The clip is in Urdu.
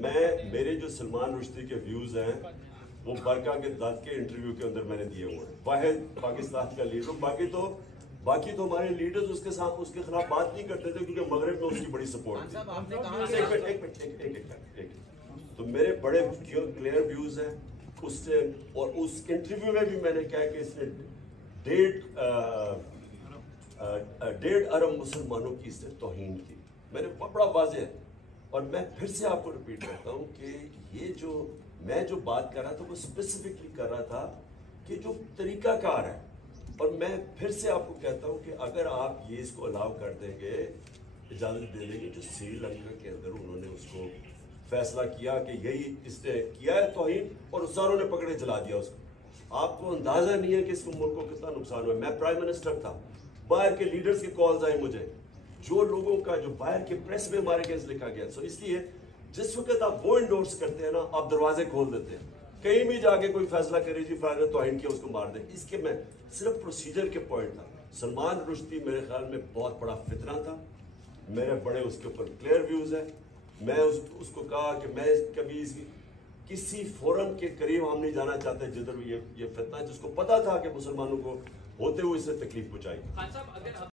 میرے جو سلمان رشدی کے ویوز ہیں وہ برقع کے دت کے انٹرویو کے اندر میں نے دیے ہوئے ہیں. واحد پاکستان کا لیڈر. باقی تو ہمارے لیڈرز اس کے خلاف بات نہیں کرتے تھے کیونکہ مغرب میں اس کی بڑی سپورٹ تھی. تو میرے بڑے کلیئر ویوز ہیں اس سے. اور اس انٹرویو میں بھی میں نے کہا کہ اس نے 1.5 ارب مسلمانوں کی اس نے توہین کی. میں نے بڑا واضح ہے. اور میں پھر سے آپ کو ریپیٹ کرتا ہوں کہ یہ جو میں جو بات کر رہا تھا وہ اسپیسیفکلی کر رہا تھا کہ جو طریقہ کار ہے. اور میں پھر سے آپ کو کہتا ہوں کہ اگر آپ یہ اس کو الاؤ کر دیں گے, اجازت دے دیں گے, جو سری لنکا کے اندر انہوں نے اس کو فیصلہ کیا کہ یہی اس نے کیا ہے توہین اور ساروں نے پکڑے چلا دیا اس کو. آپ کو اندازہ نہیں ہے کہ اس ملک کو کتنا نقصان ہوا. میں پرائم منسٹر تھا, باہر کے لیڈرز کی کالز آئے مجھے, جو لوگوں کا جو باہر کے پریس میں ہمارے کیس لکھا گیا. سو اس لیے جس وقت آپ وہ انڈورس کرتے ہیں نا, آپ دروازے کھول دیتے ہیں. کہیں بھی جا کے کوئی فیصلہ کرے جی فلاں نے توہین کیا اس کو مار دیں. اس کے میں صرف پروسیجر کے پوائنٹ تھا. سلمان رشدی میرے خیال میں بہت بڑا فتنہ تھا. میرے بڑے اس کے اوپر کلیئر ویوز ہیں. میں اس کو کہا کہ میں کبھی کسی فورم کے قریب ہم نہیں جانا چاہتے جدھر یہ فتنہ, جس کو پتا تھا کہ مسلمانوں کو ہوتے ہوئے اس سے تکلیف پہنچائی.